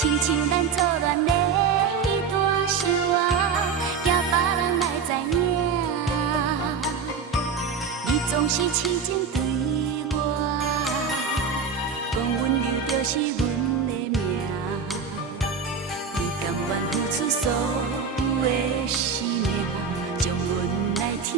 亲像咱错恋的迄段相话，惊别人来知影。你总是痴情对我，讲温柔就是阮的命。你甘愿付出所有的生命，将阮来听。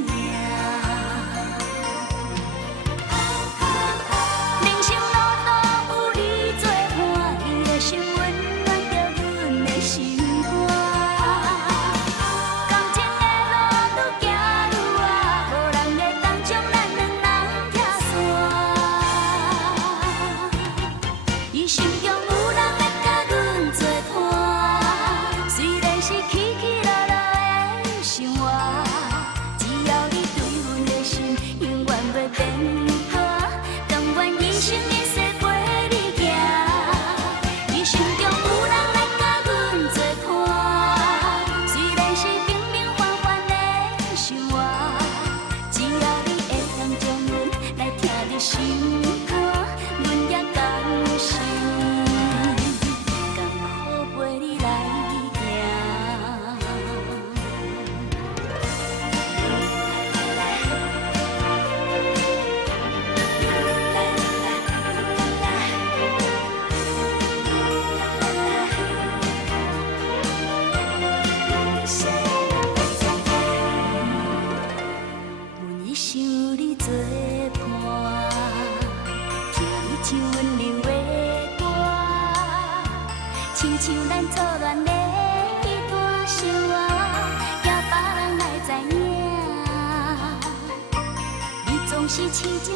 人生路途有你作伴，伊的心温暖着阮的心肝。感情的路愈行愈远，无人会当将咱两人拆散。伊心中有人要甲阮作伴，虽然是起起落落的生活，只要你对阮的心永远袂变化，甘愿一生一世陪你行。伊心中有人来甲阮作伴，虽然是平平凡凡的生活，只要你会当将阮来听入心肝，阮也甘心，甘苦陪你来行。阮一生有你作伴，听你唱温柔的歌，亲像咱错恋的迄段相话，惊别人来知影。你总是痴情